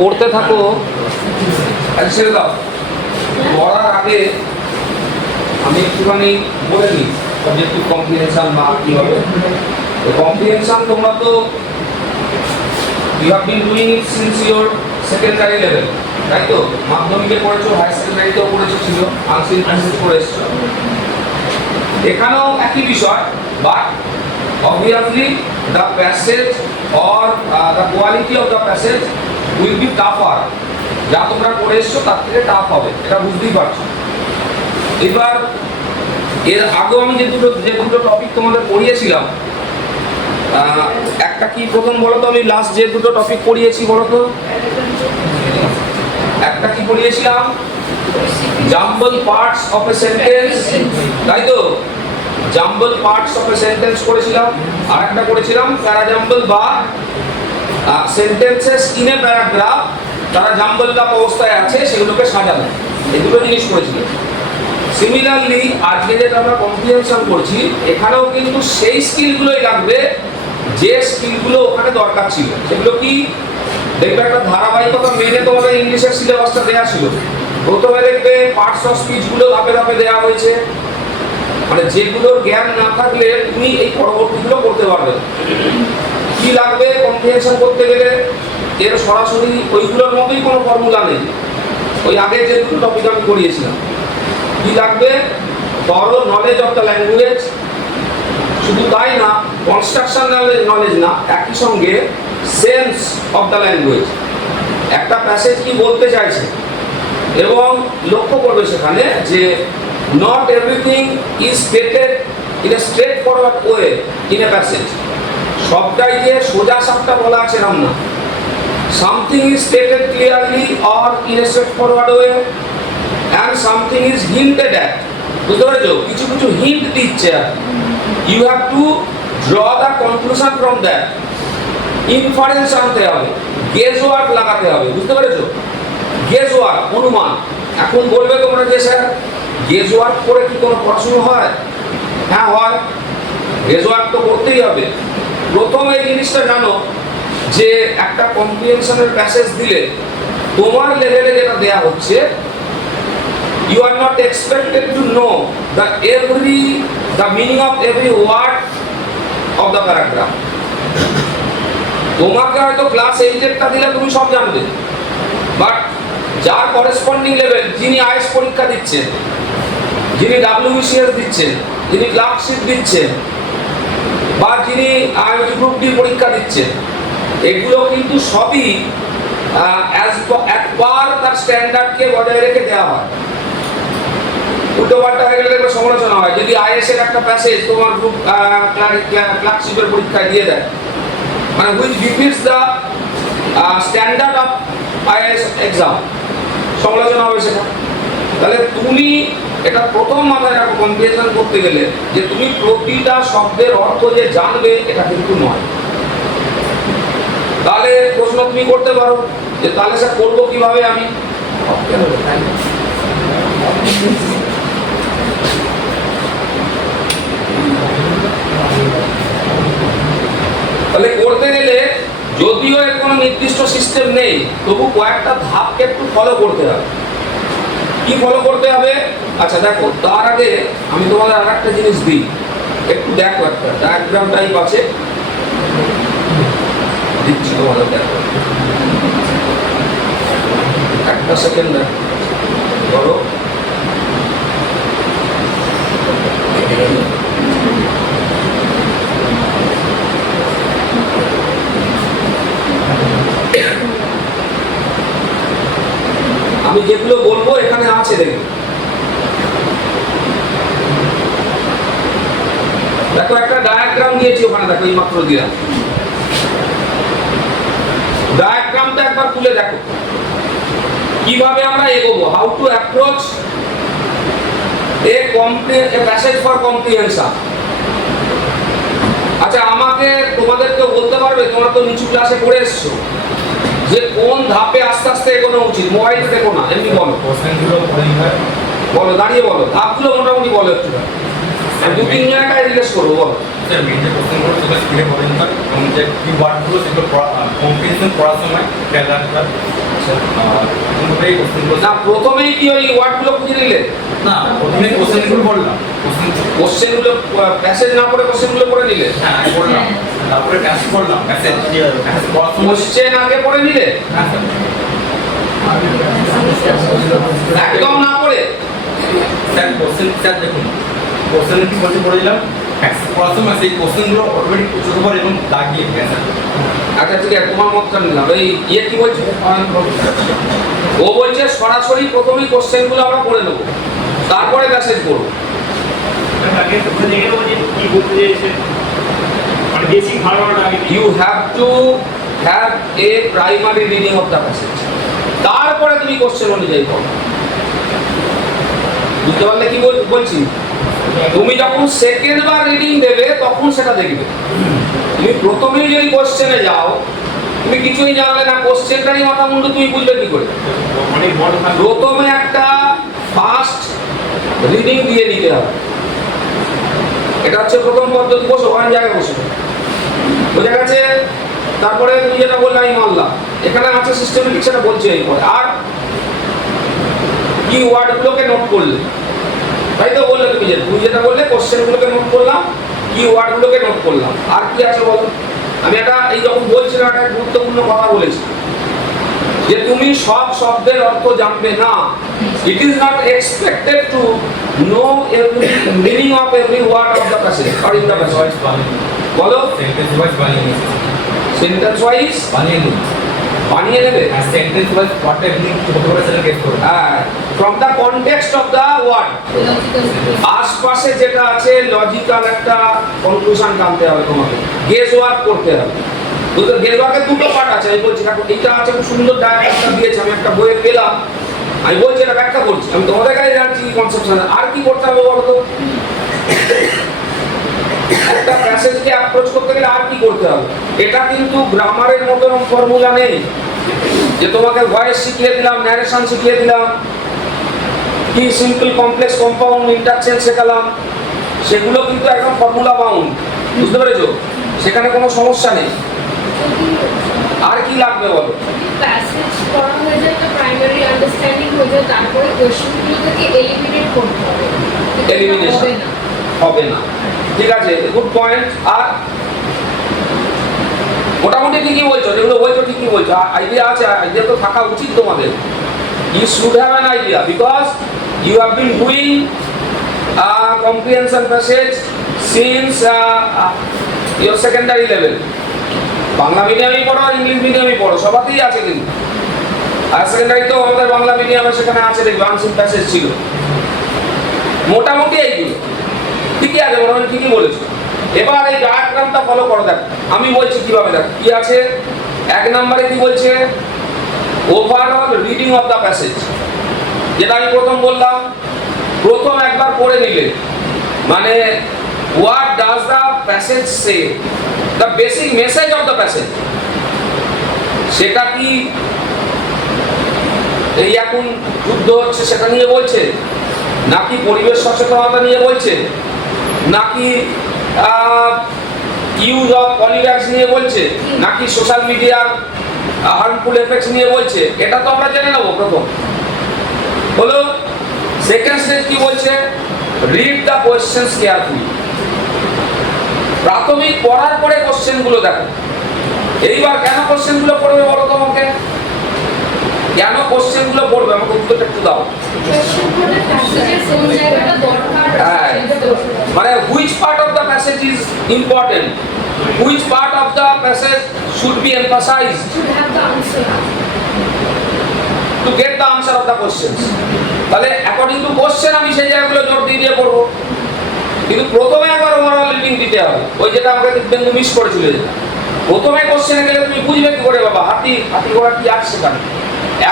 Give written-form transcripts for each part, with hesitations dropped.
পড়তে থাকো। ছেড়ে দাও। পড়ার আগে আমি একটুখানি বলে নিই অবজেক্টিভ কম্প্রিহেনশন বা কি হবে। কম্প্রিহেনশন তোমরা তো you have been doing it since your secondary level, তাই তো? মাধ্যমিকে পড়েছো, হাই সেকেন্ডারিতেও পড়েছো, ছিল আনসিন করে এসছো। এখানেও একই বিষয়, but obviously the passage or the quality of the passage will be tougher. যা তোমরা করে এসছো তার থেকে টাফ হবে, এটা বুঝতেই পারছো। এবার এর আগেও আমি যে দুটো টপিক তোমাদের পড়িয়েছিলাম, একটা কি প্রথম বলো তো? আমি লাস্ট যে দুটো টপিক পড়িয়েছি বলো তো? একটা কি পড়িয়েছিলাম? Jumble parts of a sentence, তাই তো? Jumble parts of a sentence করেছিলাম। আর একটা করেছিলাম প্যারাজাম্বল বা সেন্টেন্সেস ইন এ প্যারাগ্রাফ, তারা জাম্বল আপ অবস্থায় আছে সেগুলোকে সাজানো। এই দুটো জিনিস করেছিলাম। সিমিলারলি আজকে যেটা আমরা কম্প্রিহেনশন করছি, এখানেও কিন্তু সেই স্কিলগুলোই লাগবে যে স্কিলগুলো ওখানে দরকার ছিল। সেগুলো কি? দেখবে একটা ধারাবাহিকতা মেনে তোমাদের ইংলিশের সিলেবাসটা দেওয়া ছিল। প্রথমে দেখবে পার্টস অফ স্পিচগুলো ধাপে ধাপে দেওয়া হয়েছে, মানে যেগুলোর জ্ঞান না থাকলে তুমি এই পরবর্তীগুলো করতে পারবে। কি লাগবে কম্প্রিহেনশন করতে গেলে? এর সরাসরি ওইগুলোর মতোই কোনো ফর্মুলা নেই, ওই আগে যে দুটো টপিক আমি করিয়েছিলাম। কি লাগবে? Thorough knowledge of the language, শুধু তাই না, কনস্ট্রাকশন নলেজ না, একই সঙ্গে সেন্স অফ দ্য ল্যাঙ্গুয়েজ, একটা প্যাসেজ কি বলতে চাইছে। এবং লক্ষ্য করবে সেখানে যে not everything is stated in a straightforward way in a passage. সবটাই যে সোজা সাপটা বলা আছে এরকম না। Something is stated clearly or in a straightforward way and something is hinted at. বুঝতে পেরেছো? কিছু কিছু হিন্ট দিচ্ছে। You have to draw the conclusion from that. Inference আনতে হবে, গেজ ওয়ার্ক লাগাতে হবে। বুঝতে পেরেছো? গেজ ওয়ার্ক, অনুমান। এখন বলবে তোমরা যে স্যার গেজ ওয়ার্ক করে কি কোনো পড়াশুনো হয়? হ্যাঁ হয়, গেজ ওয়ার্ক তো করতেই হবে। প্রথম এই জিনিসটা জানো যে একটা কম্প্রিহেনশনের প্যাসেজ দিলে তোমার লেভেলে যেটা দেয়া হচ্ছে, you are not expected to know the meaning of every word of the paragraph. তোমাকে হয়তো ক্লাস 8-এরটা দিলে তুমি সব জানবে, বাট যার করেসপন্ডিং লেভেল, যিনি আইএস পরীক্ষা দিচ্ছেন, যিনি WBCS দিচ্ছেন, যিনি ক্লার্কশিপ দিচ্ছেন, বা যিনি গ্রুপ ডি পরীক্ষা দিচ্ছেন, এগুলো কিন্তু সবই একবার তার স্ট্যান্ডার্ডকে বজায় রেখে দেওয়া হয়। উল্টো পাল্টা হয়ে গেলে দেখবে সমালোচনা হয়। যদি আইএস এর একটা প্যাসেজ তোমার গ্রুপ ক্লার্কশিপের পরীক্ষায় দিয়ে দেয়, মানে which defeats the standard of IS exam, সমালোচনা হবে সেটা। তাহলে তুমি এটা প্রথম মাথায় রাখো কম্প্রিহেনশন করতে গেলে, যে তুমি প্রতিটা শব্দের অর্থ যে জানবে এটা কিন্তু নয়। তাহলে প্রশ্ন তুমি করতে পারো যে তাহলে স্যার করবো কিভাবে আমি? তাহলে করতে গেলে যদিও এর কোনো নির্দিষ্ট সিস্টেম নেই, তবু কয়েকটা ধাপকে একটু ফলো করতে হবে। কি ফলো করতে হবে? আচ্ছা দেখো, তার আগে আমি তোমাদের আর একটা জিনিস দিই, একটু দেখো, একটা ডায়াগ্রাম টাইপ আছে, দিচ্ছি তোমাদের, দেখো একটা সেকেন্ড ধরো। আমি যেগুলো বলবো এখানে আছে, দেখো দেখো একটা ডায়াগ্রাম দিয়েছি ওখানে, দেখো এই মাত্র দিলাম। ডায়াগ্রামটা একবার তুলে দেখো কিভাবে আমরা এগোবো। How to approach a passage for comprehension. আচ্ছা, আমাকে তোমাদেরকে বলতে পারবে, তোমরা তো নিচু ক্লাসে পড়ে এসছো, যে কোন ধাপে আস্তে আস্তে এগোনো উচিত? মোবাইলে দেখো না, এমনি বলো, বলো, দাঁড়িয়ে বলো, ধাপগুলো মোটামুটি বলো, একটু 2-3 জায়গায় রিলেস করবো, বলো। স্যার মেন যে কোশ্চেনগুলো সেগুলো স্ক্রিনে বলেন স্যার এবং যে কি ওয়ার্ডগুলো সেগুলো কম্প্রিহেনশন পড়ার সময় খেয়াল রাখতে এই কোশ্চেনগুলো না প্রথমেই কি ওই ওয়ার্ডগুলো খুঁজে নিলে? না প্রথমে কোশ্চেনগুলো বললাম কোশ্চেনগুলো প্যাসেজ না পড়ে কোশ্চেনগুলো পড়ে নিলে? হ্যাঁ বললাম তারপরে প্যাসেজ পড়লাম প্যাসেজ পড়ার সময় কোশ্চেন আগে পড়ে নিলে হ্যাঁ স্যার একদম না পড়ে? স্যার কোশ্চেন স্যার দেখুন কোশ্চেন কি বলতে পড়ে দিলাম পড়ার সময় সেই কোশ্চেনগুলো অটোমেটিক চোখে পড়ে এবং দাগিয়ে স্যার। আচ্ছা ঠিক আছে তোমার মতটা নিলাম। এই ইয়ে কি বলছে? ও বলছে সরাসরি প্রথমেই কোশ্চেনগুলো আমরা পড়ে নেবো তারপরে মেসেজ করবো। আগে তো দেখে নেবো যে কি বলতে চাইছে, মানে বেসিক ধারণাটা আগে you have to have a primary reading of the passage, তারপরে তুমি কোশ্চেন অনুযায়ী পড়ো। বুঝতে পারলে কি বলছি? তুমি যখন সেকেন্ড বার রিডিং দেবে তখন সেটা দেখবে। তুমি প্রথমেই যদি কোশ্চেনে যাও, তুমি কিছুই জানলে না, কোশ্চেনটারই মাথা মুন্ডু তুমি বুঝবে কি করে? অনেক বড় থাকবে। প্রথমে একটা ফার্স্ট রিডিং দিয়ে নিতে হবে। এটা হচ্ছে প্রথম পদ্ধতি। বসো, ওখানে জায়গায় বসো, বোঝা গেছে? তারপরে তুমি যেটা বললে আমি মানলাম, এখানে আছে সিস্টেমেটিক, সেটা বলছি এরপরে। আর কি ওয়ার্ডগুলোকে নোট করলে, তাই তো বললে তুমি যেটা বললে কোশ্চেনগুলোকে নোট করলাম, কি ওয়ার্ডগুলোকে নোট করলাম, আর কি আছে বলো? আমি একটা এই যখন বলছিলাম একটা গুরুত্বপূর্ণ কথা বলেছি যে তুমি সব শব্দের অর্থ জানবে না। It is not expected to know every meaning of every word of the passage or in the passage. বলো, সেন্টেন্স ওয়াইজ বানিয়ে নিয়েছি সেন্টেন্স ওয়াইজ বানিয়ে নেবে। সেন্টেন্স ওয়াইজ ওয়ার্ডটা এমনি ছোটো করে সেটা গেস করবে। হ্যাঁ, from the context of the word, আশপাশে যেটা আছে লজিক্যাল একটা কনক্লুশন টানতে হবে তোমাকে, গেস ওয়ার্ক করতে হবে। বুঝতে? গেস ওয়ার্কের দুটো পার্ট আছে। আমি বলছি দেখো এইটা আছে, খুব সুন্দর ডায়াগ্রামটা দিয়েছে, আমি একটা বইয়ে পেলাম, আমি বলছি এটা ব্যাখ্যা করছি, আমি তোমাদের কাছে জানছি কি কনসেপশন। আর কি করতে হবে বলো তো? একটা প্যাসেজকে অ্যাপ্রোচ করতে গেলে আর কি করতে হবে? এটা কিন্তু গ্রামারের মতন ফর্মুলা নেই যে তোমাকে ভয়েস শিখিয়ে দিলাম, ন্যারেশন শিখিয়ে দিলাম, কি সিম্পল কমপ্লেক্স কম্পাউন্ড ইন্টারচেঞ্জ শেখালাম, সেগুলো কিন্তু একদম ফর্মুলা বাউন্ড। বুঝতে পেরেছো? সেখানে কোনো সমস্যা নেই। আর কি লাগবে বলো? প্যাসেজ পড়া হয়ে যায়, একটা প্রাইমারি আন্ডারস্ট্যান্ডিং হয়ে যায়, তারপরে কোশ্চেনগুলোকে এলিমিনেট করতে হবে। এলিমিনেশন হবে না। ঠিক আছে, গুড পয়েন্ট। আর মোটামুটি ঠিকই বলছো, যেগুলো বলছো ঠিকই বলছো, আইডিয়া আছে, আইডিয়া তো থাকা উচিত তোমাদের। You should have an idea because you have been doing comprehension passage since your secondary level. Bangla মিডিয়ামই পড়ো আর ইংলিশ মিডিয়ামই পড়ো, সবাতেই আছে কিন্তু। আর সেকেন্ডারি তো আমাদের বাংলা মিডিয়ামে সেখানে আছে, দেখবে আনসিন প্যাসেজ ছিল। মোটামুটি এইগুলো ঠিকই আছে, মোটামুটি ঠিকই বলেছো। এবার এই ডায়াগ্রামটা ফলো করো। দেখ আমি বলছি কিভাবে, দেখ কি আছে। এক নম্বরে কি বলছে? Overall reading of the passage, যেটা আমি প্রথম বললাম। প্রথম একবার পড়ে নিলে মানে what does the passage say, the basic message of the passage. সেটা কি এই এখন যুদ্ধ হচ্ছে সেটা নিয়ে বলছে, নাকি পরিবেশ সচেতনতা নিয়ে বলছে, নাকি ইউজ অফ পলিব্যাগস নিয়ে বলছে, নাকি সোশ্যাল মিডিয়ার হার্মফুল এফেক্টস নিয়ে বলছে? এটা তো আমরা জেনে নেবো প্রথম। হলো সেকেন্ড স্টেজ কি বলছে? Read the questions carefully. প্রাথমিক পড়ার পরে কোশ্চেনগুলো দেখো। এইবার কেন কোশ্চেনগুলো পড়বে বলো তোমাকে? কেন কোশ্চেনগুলো পড়বে আমাকে উত্তরটা একটু দাও। হ্যাঁ, মানে which part of the passage is important, which part of the passage should be emphasised to get the answer of the questions. তাহলে অ্যাকর্ডিং টু কোশ্চেন আমি সেই জায়গাগুলো জোর দিয়ে পড়বো, কিন্তু প্রথমে একবার ওভারঅল রিডিং দিতে হবে। ওই যেটা আমাকে দেখবেন মিস করেছিল, যেটা প্রথমে কোশ্চেনে গেলে তুমি বুঝবে কি করে বাবা হাতি ঘোড়া কি আছে সেখানে।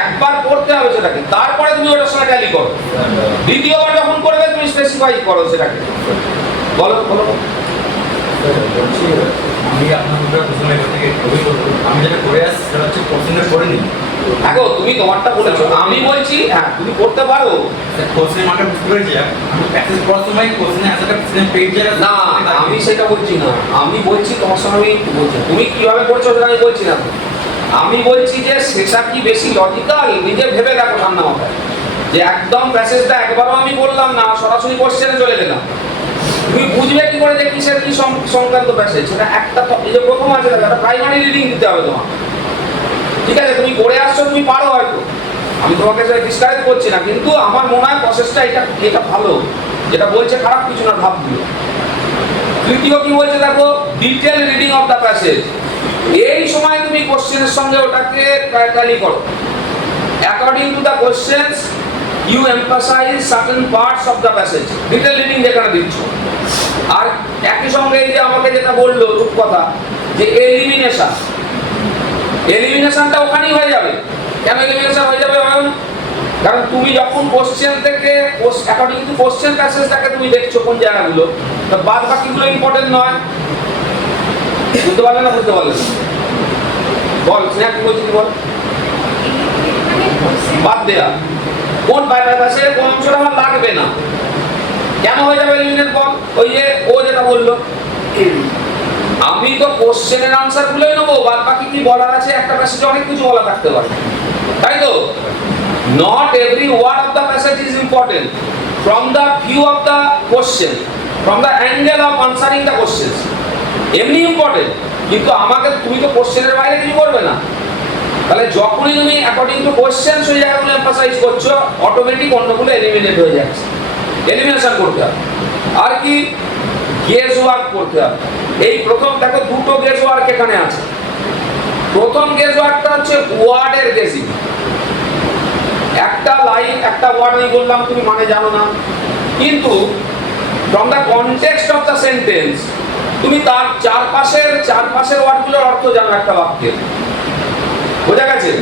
একবার পড়তে হবে সেটাকে, তারপরে তুমি ওটার সঙ্গে ট্যালি করো। দ্বিতীয়বার যখন করবে তুমি স্পেসিফাই করো সেটাকে। বলো বলো। বলছি আমি আপনার প্রথমে থেকে আমি যেটা করে আসছি সেটা হচ্ছে কোশ্চেনটা করে নিই, দেখো তুমি তোমারটা বলেছো, আমি বলছি হ্যাঁ তুমি করতে পারো। কোশ্চেন মার্কটা বুঝতে পেরেছি, আমি প্র্যাকটিস করার সময় কোশ্চেনের অ্যান্সারটা প্রেজেন্ট পেজ জায়গা না আমি সেটা বলছি না, আমি বলছি তোমার সঙ্গে আমি বলছি তুমি কিভাবে করছো সেটা আমি বলছি না। আমি বলছি যে সেটা কি বেশি লজিক্যাল, নিজে ভেবে দেখো ঠান্ডা মাথায়, যে একদম প্যাসেজটা একবারও আমি বললাম না, সরাসরি কোশ্চেনে চলে গেলাম। তুমি বুঝবে কি করে যে কিসের কি সংক্রান্ত প্যাসেজ, সেটা একটা এই যে প্রথম আছে একটা প্রাইমারি রিডিং দিতে হবে তোমার। ঠিক আছে, তুমি করে আসছো, তুমি পারো হয়তো, আমি তোমাকে সেটা ডিসকারেজ করছি না, কিন্তু আমার মনে হয় প্রসেসটা এটা ভালো, যেটা বলছে খারাপ কিছু না ধাপগুলো। তৃতীয় কি বলছে দেখো, detail reading of the passage. এই সময় তুমি কোশ্চেনের সঙ্গে ওটাকে ট্যালি করো। According to the questions you emphasise certain parts of the passage. Detail reading যেখানে দিচ্ছ। আর একই সঙ্গে এই যে আমাকে যেটা বললো রূপকথা, যে এলিমিনেশনটা ওখানেই হয়ে যাবে। কেন এলিমিনেশন হয়ে যাবে? কারণ তুমি যখন কোশ্চেন থেকে অ্যাকর্ডিং টু কোশ্চেন প্যাসেজটাকে তুমি দেখছো কোন জায়গাগুলো, তো বাদ বাকিগুলো ইম্পর্টেন্ট নয়। বুঝতে পারলে না? বুঝতে পারলে বল স্নেহা কি বলছিস বল। বাদ দেয়া কোন প্যাসেজে কোন অংশটা আমার লাগবে না, কেন হয়ে যাবে এলিমিনেট বল? ওই যে ও যেটা বললো, আমি তো কোশ্চেনের আনসার গুলোই নেবো, বাদ বাকি কি বলার আছে একটা প্যাসেজে অনেক কিছু বলা থাকতে পারে, তাই তো? Not every word of the passage is important from the view of the question, from the angle of answering the questions. এমনি ইম্পর্টেন্ট, কিন্তু আমাকে তুমি তো কোশ্চেনের বাইরে কিছু করবে না। তাহলে যখনই তুমি অ্যাকর্ডিং টু কোশ্চেন সেই জায়গাগুলো এমফাসাইজ করছো, অটোমেটিক অন্যগুলো এলিমিনেট হয়ে যাচ্ছে। এলিমিনেশন করতে হবে। আর কি? গেস ওয়ার্ক করতে হবে। এই প্রথম দেখো দুটো গেস ওয়ার্ক এখানে আছে। প্রথম গেস ওয়ার্কটা হচ্ছে ওয়ার্ডের গেসিং। একটা লাইন একটা ওয়ার্ড আমি বললাম, তুমি মানে জানো না, কিন্তু from the context of the sentence তুমি তার চারপাশের ওয়ার্ডগুলোর অর্থ জানো একটা বাক্যের। বোঝা গেছে?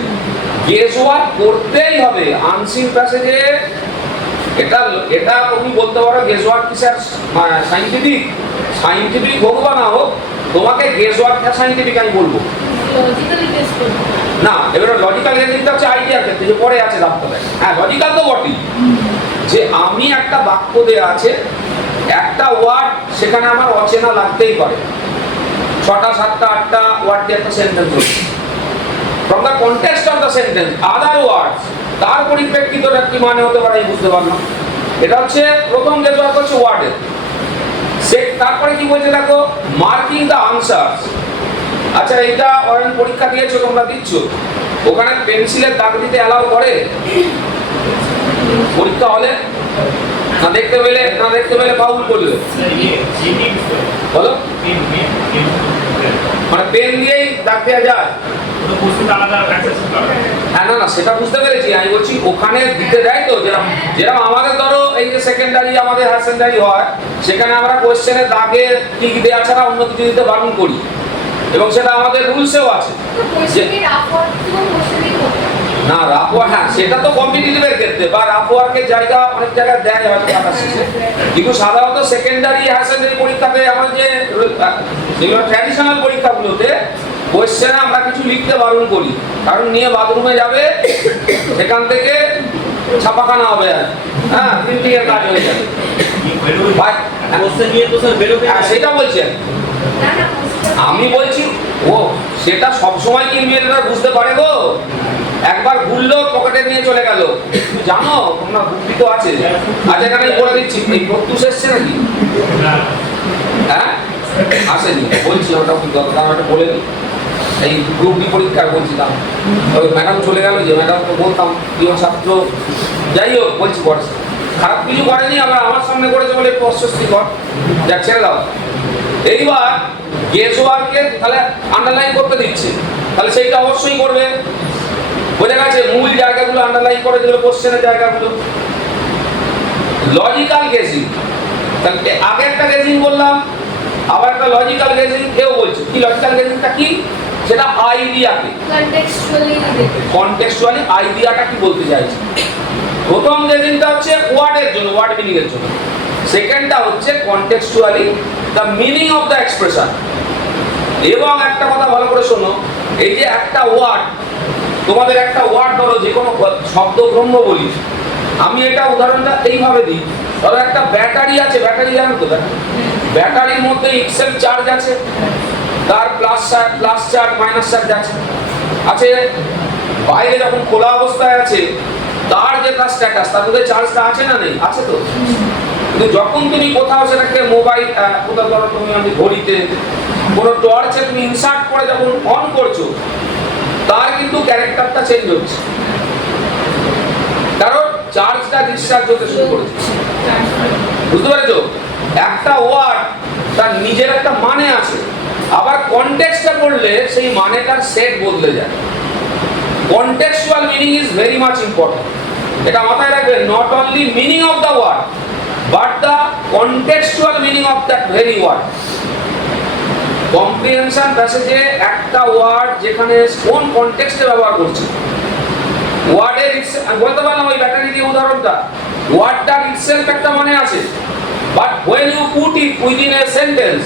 গেস ওয়ার্ক করতেই হবে আনসিন প্যাসেজে। এটা তুমি বলতে পারো গেস ওয়ার্ক কি স্যার সাইন্টিফিক হোক বা না হোক, তোমাকে গেস ওয়ার্কটা সাইন্টিফিক আমি বলবো না। এবারে লজিক্যাল গেসিংটা হচ্ছে আইডিয়ার ক্ষেত্রে, যে পরে আছে দাপ্তরে। হ্যাঁ লজিক্যাল তো বটেই, যে আমি একটা বাক্য দেয়া আছে, একটা ওয়ার্ড সেখানে আমার অচেনা লাগতেই পারে, 6টা 7টা 8টা ওয়ার্ড দিয়ে একটা সেন্টেন্স হচ্ছে। From the context of the sentence other words, তার পরিপ্রেক্ষিতটা কি মানে হতে পারে আমি বুঝতে পারলাম। এটা হচ্ছে প্রথম গেস ওয়ার্ক হচ্ছে ওয়ার্ডের। তারপরে কি বলছে দেখো, মার্কিং দ্য আনসার্স। আচ্ছা এইটা অনেক পরীক্ষা দিয়েছো, তোমরা দিচ্ছ, ওখানে পেন্সিলের দাগ দিতে অ্যালাউ করে পরীক্ষা হলে? না দেখতে পেলে ফাউল করলে বলো, মানে পেন দিয়েই দাগ দেওয়া যায়? হ্যাঁ না সেটা বুঝতে পেরেছি, আমি বলছি ওখানে দিতে দেয় তো, যেরকম আমাদের ধরো এই যে সেকেন্ডারি আমাদের হায়ার সেকেন্ডারি হয়, সেখানে আমরা কোয়েশ্চেনের দাগে টিক দেওয়া ছাড়া অন্য কিছু দিতে বারণ করি, এবং সেটা আমাদের রুলসেও আছে। না রাফ ওয়ার্ক, হ্যাঁ সেটা তো কম্পিটিটিভের ক্ষেত্রে বা রাফ ওয়ার্কের জায়গা অনেক জায়গায় দেয় হয়তো কাটার শেষে, কিন্তু সাধারণত সেকেন্ডারি হায়ার সেকেন্ডারি পরীক্ষাতে আমার যে যেগুলো ট্র্যাডিশনাল পরীক্ষাগুলোতে কোয়েশ্চেনে আমরা কিছু লিখতে বারণ করি, কারণ নিয়ে বাথরুমে যাবে, সেখান থেকে ছাপাখানা হবে, হ্যাঁ প্রিন্টিং এর কাজ হয়ে যাবে। সেটা বলছেন, আমি বলছি ও সেটা সবসময় কি মেয়েরা বুঝতে পারে গো? একবার ঘুরলো পকেটে নিয়ে চলে গেল, জানো তোমরা বুদ্ধি তো আছে। আজ এখানে বলে দিচ্ছি, এই প্রত্যুষ এসছে নাকি? হ্যাঁ আসেনি, বলছি ওটা ওটা বলে দিই। এই গ্রুপ ডি পরীক্ষার বলছিলাম, ওই ম্যাডাম চলে গেল, যে ম্যাডামকে বলতাম প্রিয় ছাত্র, যাই হোক বলছি পড়ছে, খারাপ কিছু করেনি, আবার আমার সামনে করেছে বলে একটু অস্বস্তিকর, যা ছেড়ে দাও। এইবার গেস ওয়ার্কে তাহলে আন্ডারলাইন করতে দিচ্ছে, তাহলে সেইটা অবশ্যই করবে। বোঝা গেছে? মূল জায়গাগুলো আন্ডারলাইন করে দিল, কোশ্চেনের জায়গাগুলো। লজিক্যাল গেসিং, তাহলে আগে একটা গেসিং বললাম, আবার একটা লজিক্যাল গেসিং কেউ বলছে। কি লজিক্যাল গেসিংটা কি? সেটা আইডিয়াকে কনটেক্সচুয়ালি আইডিয়াটা কি বলতে চাইছে। প্রথম গেসিংটা হচ্ছে ওয়ার্ডের জন্য, ওয়ার্ড মিনিং এর জন্য। সেকেন্ডটা হচ্ছে contextually the meaning of the expression. এবং একটা কথা ভালো করে শোনো, এই যে একটা ওয়ার্ড তোমাদের একটা ওয়ার্ড ধরো, যে কোনো শব্দ ব্রহ্ম বলি, আমি এটা উদাহরণটা এইভাবে দিই। ধরো একটা ব্যাটারি আছে, ব্যাটারি জানো তো, ব্যাটারির মধ্যে এক্সেল চার্জ আছে, তার প্লাস চার্জ মাইনাস চার্জ আছে। বাইরে যখন খোলা অবস্থায় আছে তার যে তার স্ট্যাটাস, তার মধ্যে চার্জটা আছে না নেই, আছে তো। কিন্তু যখন তুমি কোথাও সেটাকে মোবাইল, কোথাও ধরো তুমি ঘড়িতে, কোনো টর্চে তুমি ইনসার্ট করে যখন অন করছো, তার কিন্তু ক্যারেক্টারটা চেঞ্জ হচ্ছে, কারণ চার্জটা ডিসচার্জ হতে শুরু করেছে। বুঝতে পেরেছো? একটা ওয়ার্ড তার নিজের একটা মানে আছে, আবার কনটেক্সটে পড়লে সেই মানেটার সেট বদলে যায়। Contextual meaning is very much important. এটা মাথায় রাখবেন, not only meaning of the word but the contextual meaning of that very word. Comprehension প্যাসেজে একটা ওয়ার্ড যেখানে কোন কনটেক্সটে ব্যবহার করছে, ওয়ার্ডের বলতে পারলাম ওই ব্যাটারি দিয়ে উদাহরণটা, ওয়ার্ডটার ইটসেলফ একটা মানে আছে, but when you put it within a sentence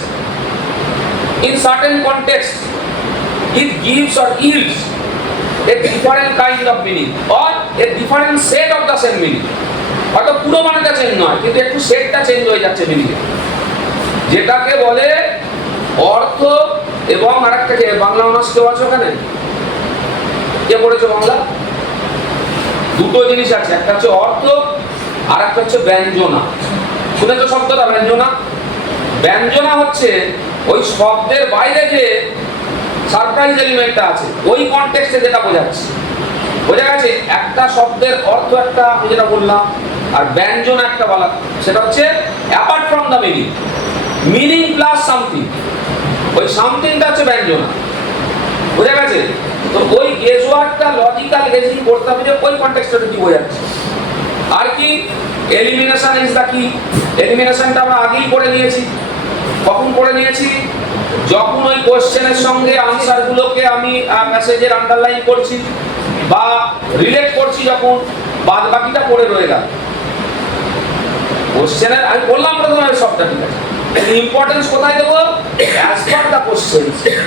in certain context, it gives or yields a different kind of meaning or a different set of the same meaning. হয়তো পুরো মানেটা চেঞ্জ নয়, কিন্তু একটু সেটটা চেঞ্জ হয়ে যাচ্ছে মিনিং, যেটাকে বলে অর্থ। এবং আরেকটা, যে বাংলা অনার্স কেউ আছে ওখানে, কে পড়েছো বাংলা? দুটো জিনিস আছে, একটা হচ্ছে অর্থ আর একটা হচ্ছে ব্যঞ্জনা। শুনেছো শব্দটা ব্যঞ্জনা? ব্যঞ্জনা হচ্ছে ওই শব্দের বাইরে যে সারপ্রাইজ এলিমেন্টটা আছে, ওই কনটেক্সটে যেটা বোঝাচ্ছে। বোঝা গেছে? একটা শব্দের অর্থ একটা, আমি যেটা বললাম, আর ব্যঞ্জনা একটা বলা, সেটা হচ্ছে apart from the meaning, meaning plus something, ওই সামথিংটা হচ্ছে ব্যঞ্জনা। বোঝা গেছে? তো ওই গেজ ওয়ার্ডটা লজিক্যাল গেজিং করতে হবে যে ওই কনটেক্সটে কি বোঝাচ্ছে। আর কি, এলিমিনেশন ইজ দ্য কি। এলিমিনেশনটা আমরা আগেই পড়ে নিয়েছি। কখন পড়ে নিয়েছি? যখন ওই কোশ্চেনের সঙ্গে আনসারগুলোকে আমি মেসেজের আন্ডারলাইন করছি বা রিলেট করছি, যখন বাদ বাকিটা পড়ে রয়ে গেল। কোশ্চেনের আমি বললাম প্রথমে সবটা ঠিক আছে, ইম্পর্টেন্স কোথায় দেবো? অ্যাজ পার দ্য কোশ্চেন,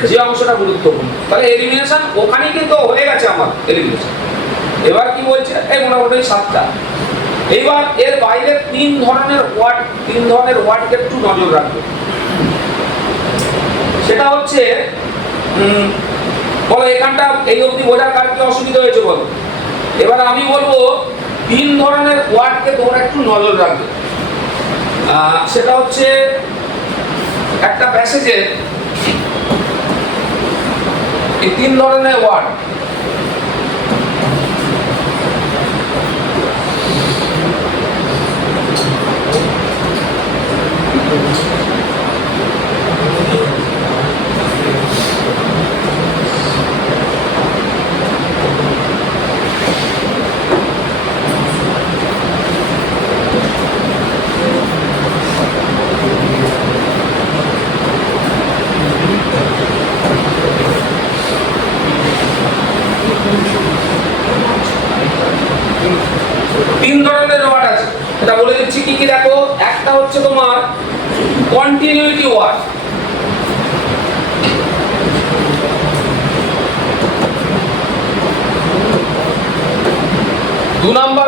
যে অংশটা গুরুত্বপূর্ণ। তাহলে এলিমিনেশন ওখানেই কিন্তু হয়ে গেছে আমার এলিমিনেশন। এবার কি বলছে? এই মোটামুটি 7টা। এইবার এর বাইরে 3 ধরনের ওয়ার্ডকে একটু নজর রাখবে। সেটা হচ্ছে, বলো এখানটা এই অবধি বোঝার কার কি অসুবিধা হয়েছে বলো। এবার আমি বলবো 3 ধরনের ওয়ার্ডকে তোমরা একটু নজর রাখবে। সেটা হচ্ছে একটা প্যাসেজে এই 3 ধরনের ওয়ার্ড, এটা বলে দিচ্ছি কি কি। দেখো, একটা হচ্ছে তোমার কন্টিনিউটি ওয়ার্ড, দু নাম্বার